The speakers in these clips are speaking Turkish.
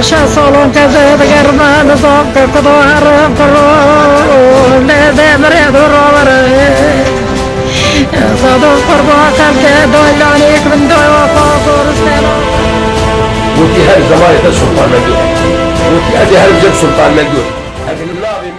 شاسولون كذا تقرنا نصوك كدوار قرون لذي مريض الروبر صدو قربوا خلق دول عليك من دول وفاصور السلام وفي هذا الزمان سلطان مندور وفي هذا الجب سلطان مندور لكن النابي من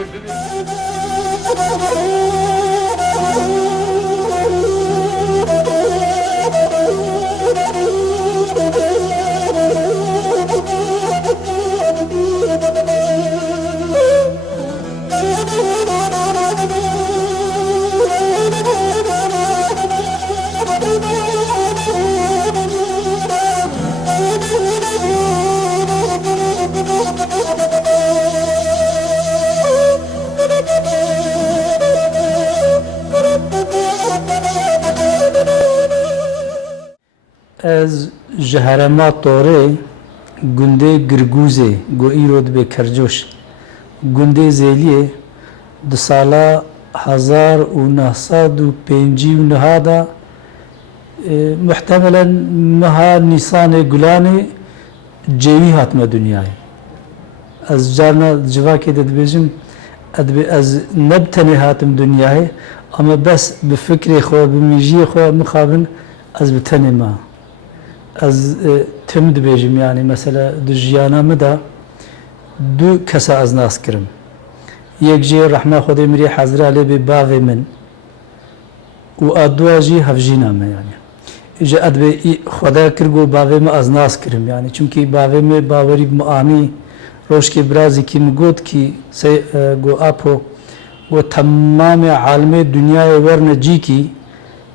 از جهرمات طوره گنده گرگوزه گو ایرود به کرجوش گنده زیلیه دو سالا 1950 دا محتملا مها نیسان گلانه جیوی هاتم دنیای از جارنا جواکی داد بیجم از نبتنی هاتم دنیای اما بس بفکر خو بمیجی خو مخابن از بتنی ما از تمد بیجم یعنی مثلا دو جیانا مدا دو کسا از ناس کرم یک جی رحمه خودی مری حضره علی بی باوی من و ادوا جی هفجینا ما یعنی اجا ادبی خدا کرگو باوی ما از ناس کرم یعنی چونکی باوی ما باوری معانی روش کی برازی کی مگود کی گو اپو گو تمام عالم دنیای ورن جی کی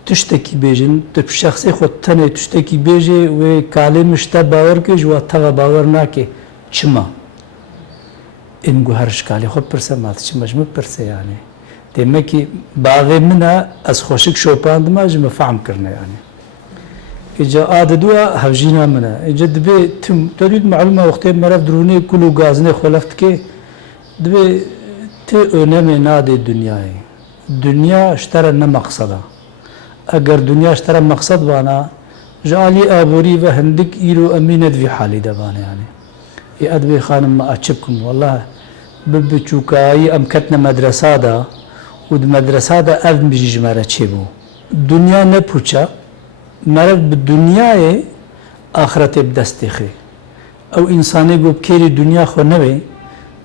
تشتکی بیجن تو شخصی خود تنه تشتکی بیجه و کالمشتا باور کش و توا باور ناکه چما این گو هر شکالی خود پرسه مات چماش مپرسه یعنی دیمه که باقی منه از خوشک شوپاند ما جمع فهم کرنه یعنی اجا آددوا هفجینا منه اجا دبی تم تريد معلومه وقتی مرف درونه کلو گازنه خلفت که دبی تی önemi nade dünyayı dünya اشترى نه مقصده اگر دنیا اشترى مقصد وانا جالي ابوري و هندك ايرو امينت في حالي دبانه يعني يا ادبي خانم ما اتشبكم والله ببچوكاي امكتنا مدرسه دا ود مدرسه دا اذ بيجي جماره چيبو دنیا نه پوچا مرد بالدنيا آخرت بدستخه او انساني گو بكيري دنیا خو نوي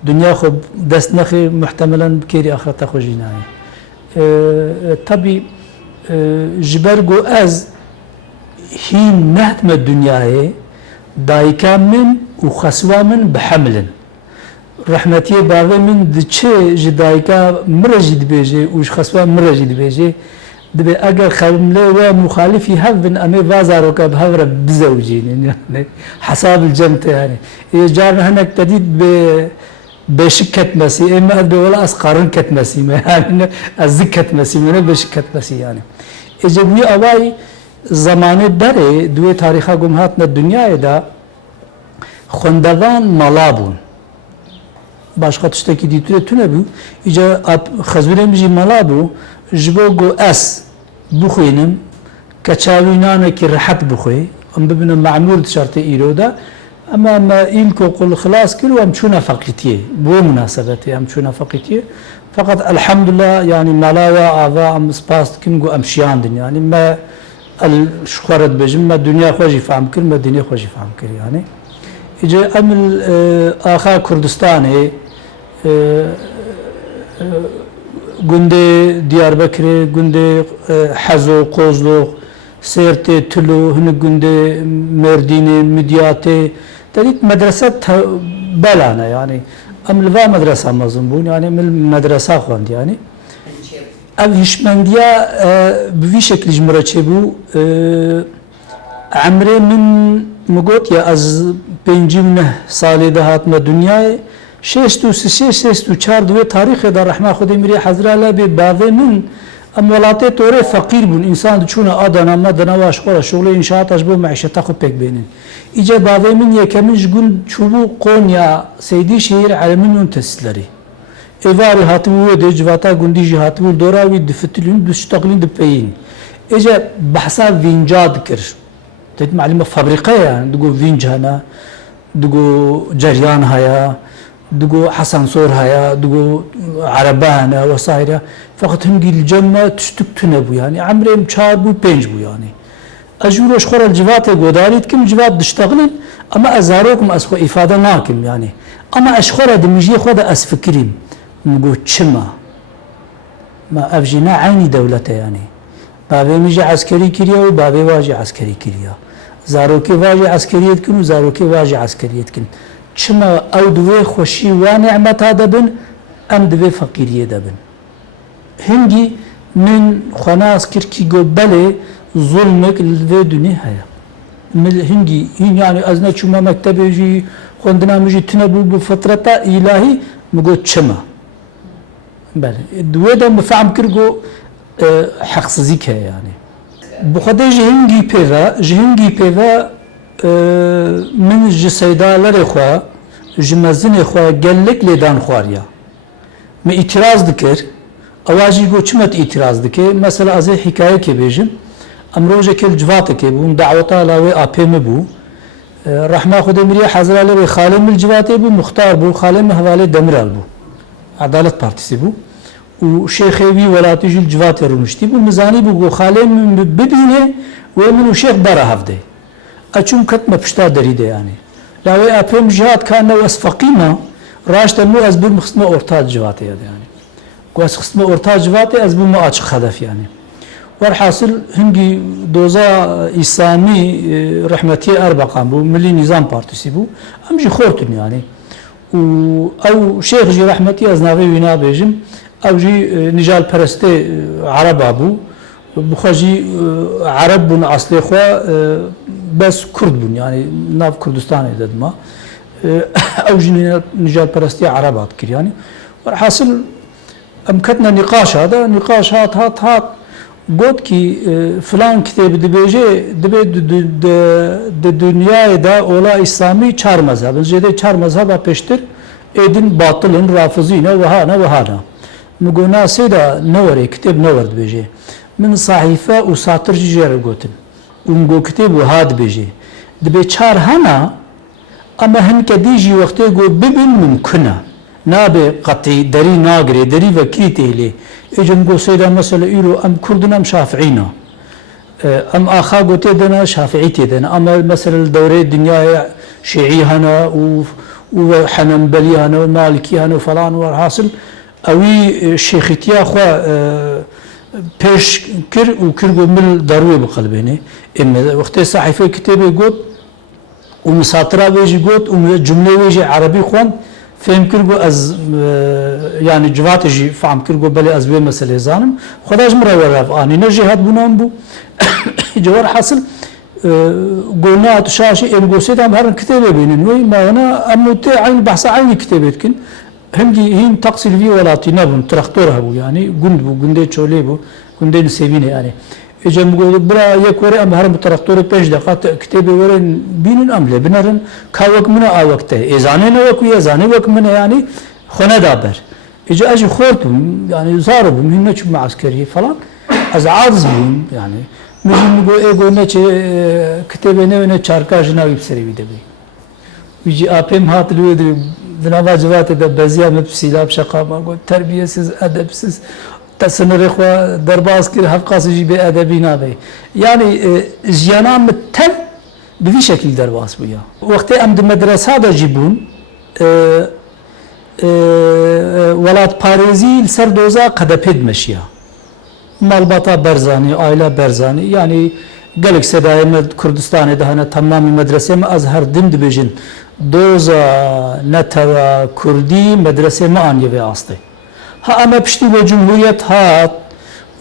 دنیا خو دست نخي محتملا بكيري آخرت خو جيناي طبي جبرگو از هين نهتم الدنيا دايكا من وخسوا من بحمل رحمتي باغي من دچه جدايكا مرجد بيجي وش خسوا مرجد بيجي دبي اگر خمله و مخالفي هفن امي بازارو كاب هفر بزوجين يعني حساب الجنت يعني جار هناك تديد بشكت مسي اما ادبي ولا اسقارن كت مسي يعني الزكت مسي من بشكت مسي يعني اجبني اواي زمانه دره دوی تاریخا گمهاتنا دنیای دا خوندوان ملابون başka tuştaki ditüre tüne bu ica xazurem ji malabu jbo go as buxuynum kaçavînane ki rahat buxuy am bibine ma'mur şartı iroda ama ma ilko kul xlas kil ve çuna fakitiye bu münasebeti am çuna fakitiye fakat elhamdülillah yani malava ava am spast kim go amşiyandın yani ma el şukaret bejim ma dünya xoji fahm kir ma dini xoji fahm kir yani ica amil axa Kurdistan'ı günde Diyarbakır, günde Hazo, Kozlu, Serte, Tulu, günde Merdini, Midyat'ı, dedik medrese belana yani. Amilva medrese mazlum yani medrese xwand yani. Ev hişmendiya bir şekilde jmraçe bu Amre min mugot ya az 5 sali da hatma dünyaya شیستو شیستو چهار دوی تاریخ در رحمه خودی میری حضرت لبی بعضی من اموالات توره فقیر بون انسان چون آدنا مدنا واش خورا شغل انشاءات اشبه معیشت خود پک بینن ایجا بعضی من یکمنش گون چوبو قونیا سیدی شهر علمین تسلری ایواری هاتو و دجواتا گوندی جی هاتو دوراوی دفتلین دشتغلین دپین ایجا بحثا وینجاد کر تید معلومه فابریقه يعني تقول وینج هنا دگو جریان هیا دگو حسن صور هیا دگو عربانه وسایره فقط هم گیل جمع تشتک تنبو yani عمرم 4 bu 5 bu yani اجورش خور الجوات گودارید کم جوات دشتغلن اما ازاروکم از خو ifade nakim yani ama eşkhora demiji khoda az fikrim مگو چما ما افجنا عيني دولته يعني بابي مجي عسكري كريا وبابي واجي عسكري كريا زاروكي واجي عسكريت كن وزاروكي واجي عسكريت كن چما او دوي خوشي ونعمت هذا بن ام دوي فقيريه دبن هنگي من خناس كركي جو بله ظلمك الفي دنيا هيا هنگي يعني ازنا چما مكتبي جي خوندنا مجي تنبو بفترة الهي مگو چما بله دوی دا مفهم کرگو حقسزی که یعنی بخاطر جهنگی پیوا من جسیدالر خوا جمزن خوا گلک لیدان خواریا می itiraz dikir اواجی گو چمت itiraz dikir mesela az hikaye ke bejim امروز کل جوات که بون دعوت علاوه آپم بو رحمه خود میری حضرت علی خالم الجواتی بو مختار بو خالم حواله دمرال بو عدالت پارتisi bu و شيخي ولاتي جل جوات رمشتي بو مزاني بو خالم ببينه ومن شيخ برا هفده اچوم كتمه پشتا دريده يعني لاوي ابم جهات كان واسفقيما راشت مو از بو خصمه اورتا جوات يعني كواس خصمه اورتا جوات از بو ما اچ هدف يعني والحاصل هنگي دوزا اسلامي رحمتي اربقان بو ملي نظام پارتisi بو امجي خورتن يعني او شيخ جي رحمتي از ناوي وينا بيجم او جي نجال پرسته عرب ابو بخجي عرب بن اصلي خو بس كرد بن يعني ناف كردستان ددما او جي نجال پرسته عربات كر يعني والحاصل امكتنا نقاش هذا نقاش هات قلت كي فلان كتاب دبيجي دبي دنيا دا اولا اسلامي 4 مذهب جده 4 مذهب peştir edin batılın rafızina ve hana مقولنا سيدا نوري كتاب نور بيجي من صحيفة وساطر جير قوتن ونقو كتاب وهاد بيجي دبي 4 هنا اما هن كديجي وقت يقول ببن ممكنه نابي قطعي دري ناقري دري وكيتي لي اجن قو سيدا مثلا يرو ام كردنا ام شافعينا ام اخا قوتي دنا شافعيتي دنا اما مثلا الدوري الدنيا شيعي هنا وحنبلي هنا ومالكي هنا وفلان والحاصل اوي شيختيا خو پیش كر وكرغو من ضروري بقلبيني ام وقت صحيفه كتابي قوت ومساطره بيجي قوت وجمله بيجي عربي خوان فهم كرغو از يعني جوات جي فهم كرغو بلي از بي مساله زانم خداش مره ورف اني نجهات بنام بو جوار حاصل قلنا تشاشي ام قوسيت ام هر كتابه بينن وي ما انا اموت عين بحث عين كتابتكن هم تقصير في ولاتي نبون تراكتور هبو يعني قند بو قندي تشولي بو قندي نسيبينه يعني اجا مقول برا يكوري ام هرم تراكتور 5 دقيقه كتابي ورن بينن امله بنرن كاوك من وقته اذانه وك يزانه وك من يعني خنا دابر اجا اجي خورتم يعني زارب من مع عسكري فلان از عاجز بون يعني مجي مقول اي قلنا كتابي نه چاركاجنا يبسري بيدبي ويجي ابم هات الود بنابا جوات بزيا مبسيلا بشقا ما قلت تربيسيز ادبسيز تسنر اخوة درباز كر حقاس جي بي ادبي نابي يعني جيانا متن بفي شكل درباز بويا وقت ام دي مدرسة دا جيبون ولات باريزي لسر دوزا قدپد مشيا مالباتا برزاني عائلة برزاني يعني قالك سدايا كردستان دهنا تمام مدرسة ما ازهر دم دبيجن دوزا نتوا كردي مدرسة ما اني في اصلي ها اما بشتي جمهوريت هات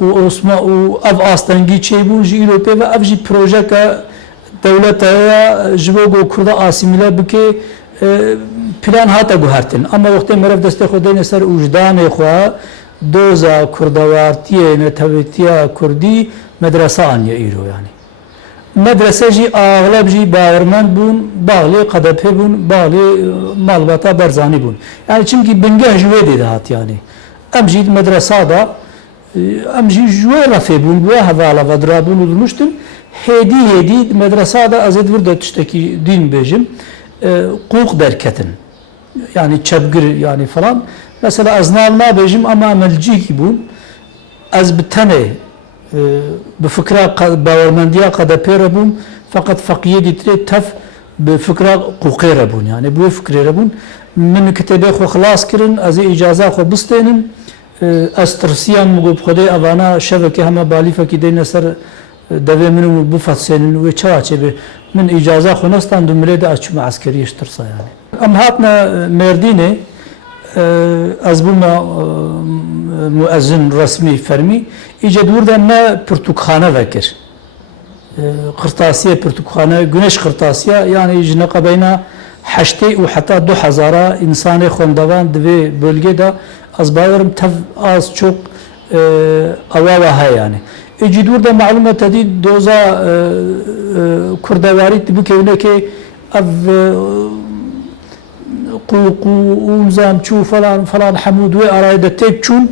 و اسما و اف استنگي چيبو جي اوروبا و اف جي بروجه کا دولت جوگو كردا اسيميلا بكي پلان هاتا گوهرتن اما وقت مرف دست خودين سر وجدان خو دوزا كردوارتي نتويتيا كردي مدرسه اني ايرو يعني مدرسه جي اغلب جي باورمند بون باغلي قدپه بون باغلي مالباتا برزاني بون يعني چونكي بنگه جوه دي هات يعني امجي مدرسه دا امجي جوه لفه بون بوه هوالا و درابون ودمشتن هدي مدرسه دا ازيد ورده تشتكي دين بيجم قوق derketin. Yani çebgir yani falan. Mesela az nalma bejim ama amelci ki bu. Az bir tane بفكرة باورمندية قد بيربون فقط فقيه ديتري تف بفكرة قوقيرة بون يعني بو فكرة ربون من كتابه خو خلاص كرن از اجازة خو بستينن استرسيان مگو بخده اوانا شبكه همه بالي فكيدين سر دوي منو بفتسينن و چواچه به من اجازة خو نستان دمره ده اچم عسكري اشترسا يعني ام هاتنا مردينه از بوما مؤذن رسمي فرمي iyice burada ne Pürtükhane vekir. Kırtasiye Pürtükhane, güneş kırtasiye yani icne kabeyna haşte ve hatta 2000 insanı xondavan dve bölgede az bayarım tav az çok avava hay yani. İyice burada malumat edi doza kurdavari bu kevne ki av unzam çu falan hamud ve arayda tek çun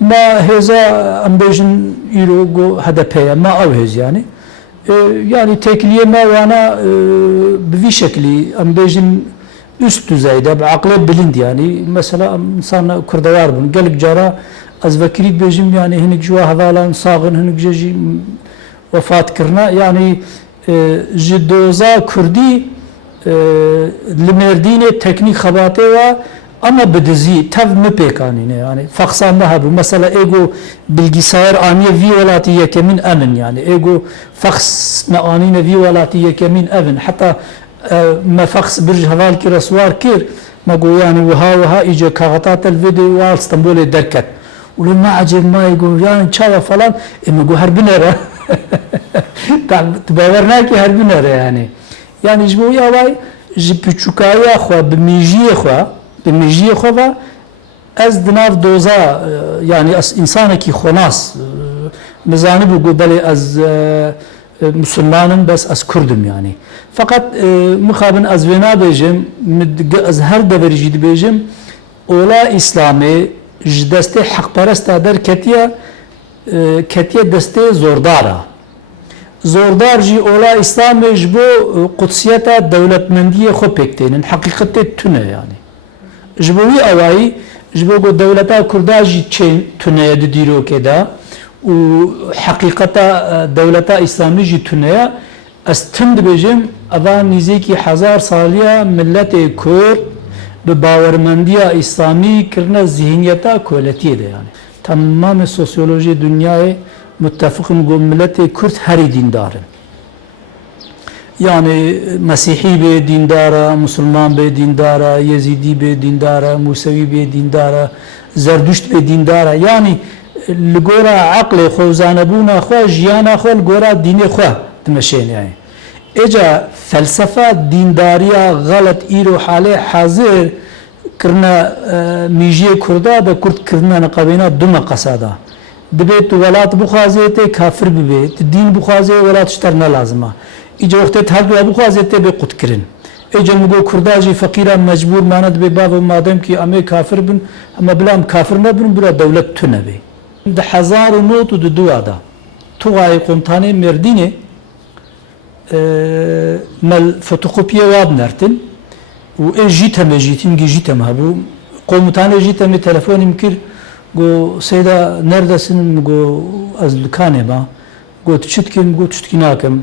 ما هذا ام بيجن يروغو هدفها ما او هز yani tekliye ma wana bir şekli ام بيجن üst düzeyde aklı bilindi yani mesela insan kurda var bunu gelip cara az vakirit bejim yani hinik jwa havalan sağın hinik jeji vefat kırna yani jidoza kurdi limerdine teknik habate ve ama bedezi tav mepekani yani faksanma ha bu mesela ego bilgisayar aniye vi velati yekemin emin yani ego faks ma anine vi velati yekemin emin hatta ma faks bir haval ki raswar kir ma go yani ve ha iyice kağıtat el video ve İstanbul'e derket ulama acil ma ego yani çava falan ma go harbinere tabavarna ki harbinere yani bu ya vay jipichukaya xwa bimijiye xwa بمجیه خواه از دناف دوزا yani insanı ki xonas mizanı bu bale az Müslümanım bes az Kürdüm yani. Fakat mukabın az vena bejim az her devri jid bejim ola İslami deste hakperest der ketiye deste zordara. Zordar ji ola İslami bu kutsiyeta devletmendiye xo pektenin hakikate tüne yani. جبوی اوایی جبو دولتا کرداجی چه تنه دیرو کدا و حقیقتا دولتا اسلامی جی تنه استند بجم اوا نزدیکی 1000 سالیه ملت کرد به باورمندی اسلامی کرنا ذهنیتا کولتیه ده yani. Tamam sosyoloji dünyayı muttafıkım bu millet Kürt her dindarın. Yani Mesihî be dindara, Müslüman be dindara, Yezidi be dindara, Musevi be dindara, Zerdüşt be dindara. Yani ligora akle xwe zanebûna xwe jiyana xwe ligora dînê xwe dimeşên yani. Eca felsefa dindariya galet îro halê hazir kirina mijiyê Kurda da Kurd kirina niqabêna du meqesada. Dibe tu welat bixwaze tê kafir bibe, tu dîn bixwaze welat ji te ne lazima. İyice vakti her dua bu kazette be kutkirin. İyice mugo Kurdaji fakira mecbur manad be bav madem ki ame kafir bin ama bilam kafir ne bin bura devlet tüne be. De hazar notu de duada. Tuğayı kontane merdine mel fotokopiye vab nertin. U jiteme jitin gi jitem ha bu komutane jiteme telefonim kir go seyda neredesin go az dükane ma go tçitkim go tçitkinakem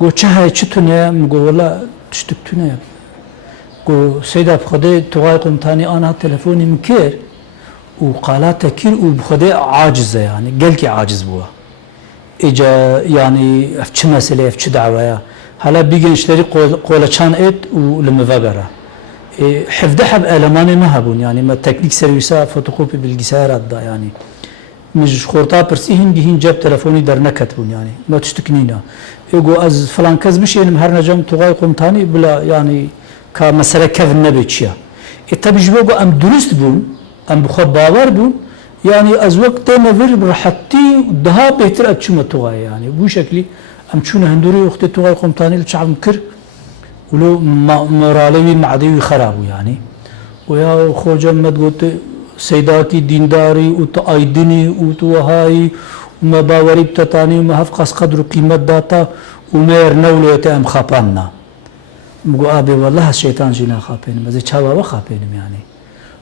گو چه های چطوره میگو ولی تشتک تونه گو سیدا بخدا توای قمتانی آنها تلفنی میکر و قالات کیر و بخدا عاجزه yani gel ki aciz bu. İca yani efçi mesele efçi davaya hala bir gençleri kolaçan et u lemevagara. Hafda hab elemani mahabun yani ma teknik servisa fotokopi bilgisayar adda yani. مش خورتا پرسیهن گهین جب تلفنی در نکتبون yani ما تشتكنينا يقول از فلان كز بشينم هر نجم تغاي قمتاني بلا يعني كمسألة كذا نبيتشيا التبجبوجو ام درست بون ام بخوب باور بون يعني از وقت ما فير براحتي daha beter atشما تغاي يعني bu şekli ام شونا هندوري وقت تغاي قمتاني لشعب مكر ولو مرالوي معدوي خرابو يعني ويا خوجا مدقوت سیداکی دینداری و تو آیدینی و تو وهایی و ما باوری بتتانی و ما هفقاس قدر و قیمت داتا و میر نولویت ام خاپاننا مگو آبی والله شیطان جینا خاپینم از چاوا و خاپینم یعنی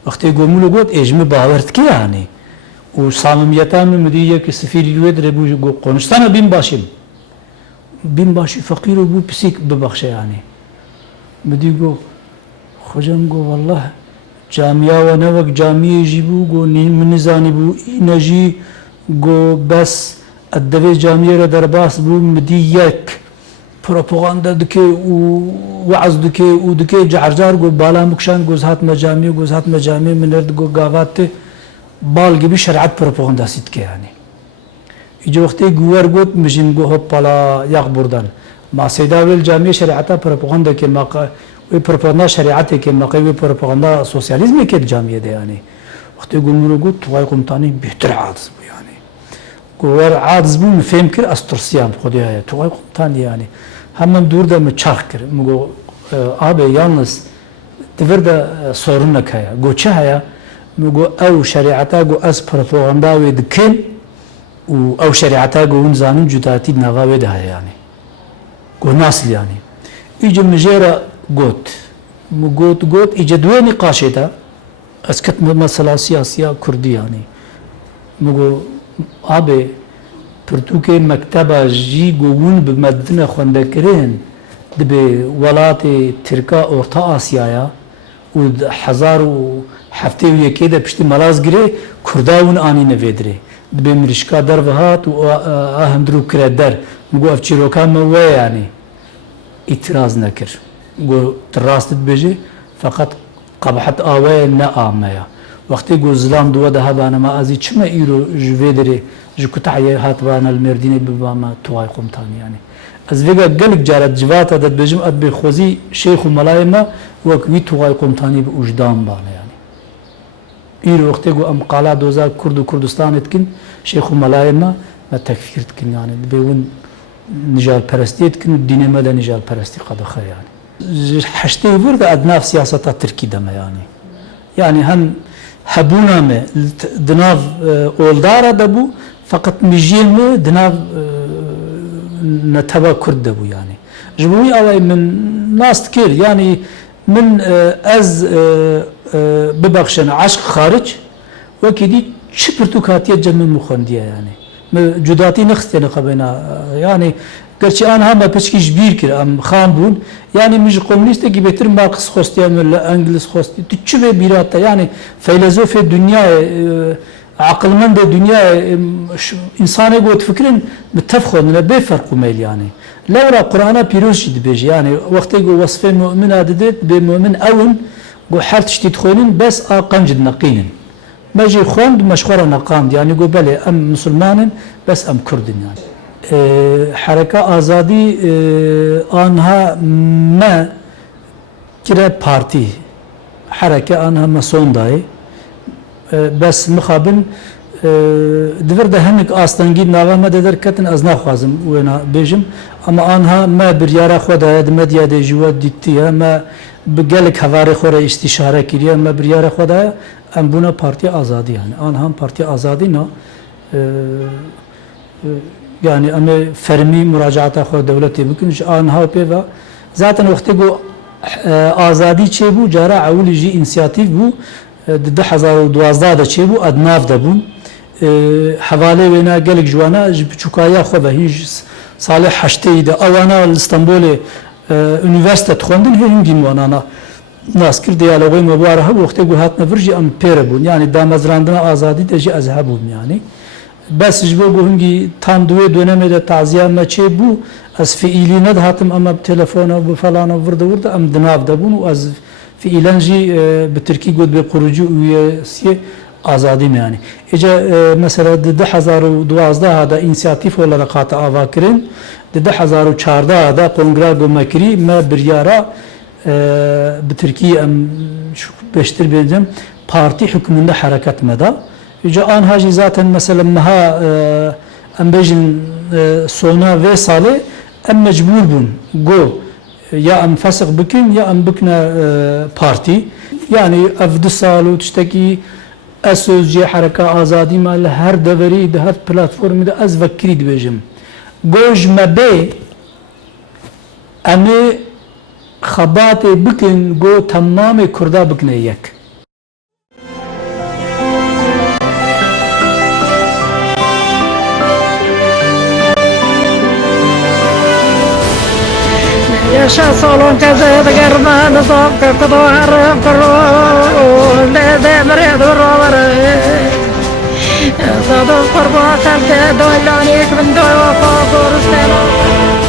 وقتی گومولو گوت اجم باورت کی یعنی و صاممیتان مدیه که سفیری روید ربو گو قنشتان بین باشی فقیر و بو پسیک ببخشه یعنی مدی گو خوجم گو والله جامعه و نوک جامعه جیبو گو نزانی بو اینجی گو بس ادوی جامعه را در باس بو مدی یک پروپاگاندا دکه و وعظ دکه و دکه جعرجار گو بالا مکشان گو زهات مجامع منرد گو گاوات بال gibi şeriat propagandası ki yani. İyice vakti güver got mecim go hop pala yak buradan. Masayda vel camiye şeriata propaganda ki maqa ve propaganda şeriatı ki maqa ve propaganda sosyalizmi ki camiyede yani. Vakti gumuru got tuğay kumtani bühtür adız bu yani. Güver adız bu müfhem kir astursiyam kodiya ya tuğay kumtani yani. Hemen durda mı çark kir. Mugo abi yalnız deverde sorun ne kaya. Goçe haya مگو او شریعتا گو از پروپاگاندا و دکن و او شریعتا گو نزانن جداتی نواوی ده یعنی گو ناسل یعنی ایجا مجرا گوت گوت ایجا دوی نقاشه دا از کت مسئله سیاسیه کردی یعنی مگو آبه پرتوکه مکتبه جی گوون بمدن خونده کرن دبی ولات ترکا orta Asya'ya و هزار و هفته و یکی ده پشتی ملاز گره کرداون آنی نویدره دبی مرشکا در وهات و آهندرو کرد در مگو افچیروکان موه یعنی itiraz نکر گو تراستت بجی فقط قبحت آوه نه آمیا وقتی گو زلام دو ده هبانه ما ازی چما ایرو جویدره جو کتعیه هات بانه المردینه بباما توای قمتان یعنی از ویگا گلک جارت جواتا داد بجم اد به خوزی شیخ و ملای ما وکوی توای قمتانی به وجدان بانه یعنی ایرو وقتی گو ام قالا دوزا کرد و کردستان اتکن شیخ و ملای ما تکفیر اتکن یعنی بیون نجال پرستی اتکن دین ما ده نجال پرستی قدخه یعنی حشته ورد ادناف سیاستا ترکی دمه یعنی هم هبونا ما دناف اولدارا دبو فقط مجیل ما دناف نتبا کرد دبو yani. جبوی اوای من ناست کر yani من از ببخشن عشق خارج وکی دی چی پرتوکاتیه جمع مخندیه yani. جداتی نخستیه نخبینا yani gerçi an hama peşkiş bir kir am kham bun yani müj komüniste gibi betir Marx khostiye mülle İngiliz khostiye tüçü ve biratta yani filozofi dünya عقلمند dünya insana got fikrin متفقون ne be farkı meyl yani lawra Kur'an'a piroz şid beji yani vakti go vasfe mümin adedet be mümin avun go hart ştit khonin bes aqan jid naqinin maji khond mashkhara naqand yani go bale am Müslümanın bes am Kurdin yani حركة آزادي آنها ما كره بارتي حركة آنها مسون داي بس مخابن دفر ده هنك آستانگی ناوا ما در کتن از نخوازم وینا بیجم اما آنها ما بریارا خدا مدیا ده جواد دیتیه ما بگلک هواری خوره استشاره کریه ما بریارا خدا ام بونا پارتی آزادی yani آنها پارتی آزادی نه yani ama fermi müracaata xo devleti bükün anha peva zaten vakti bu azadi çe bu cara avlici inisiyatif bu 2012 da çe bu adnav da bu havale vena gelik jwana çukaya xo ve hiç salih haşteydi avana İstanbul'e üniversite tkondun hengin vanana naskir diyalogu mübarek vakti bu hatna virji am pere bu yani damazrandına azadi de ji azhabun yani بس جبو هنگی تام دوی دنمی ده تعزیه مچه بو از فعیلی ندهاتم اما بتلفون و بفلان و ورده ام دناب دبون و از فعیلان جی به ترکی گود به قروجی ویسی آزادی میانی ایجا مثلا 2012 دا inisiyatif olarak hata ava kirin 2014 da kongre gomekri me biryara به Türkiye em beştir bildim parti hükmünde hareket meda Yüce Anhacı zaten mesela meha embejin sona ve sale em mecbur bun go ya em fasık bükün ya em bükne parti yani evde salu tişteki sözcü hareka azadi mal her devri de her platformda az vekri dibejim goj me be emi خەباتێ بکن گۆ تەمامێ کووردا بکنە یەک. yaşa salon kazı germen zokka kuduarım kuru le demre duruları Zadım kurba kalke doylanik bin doyva fakur selam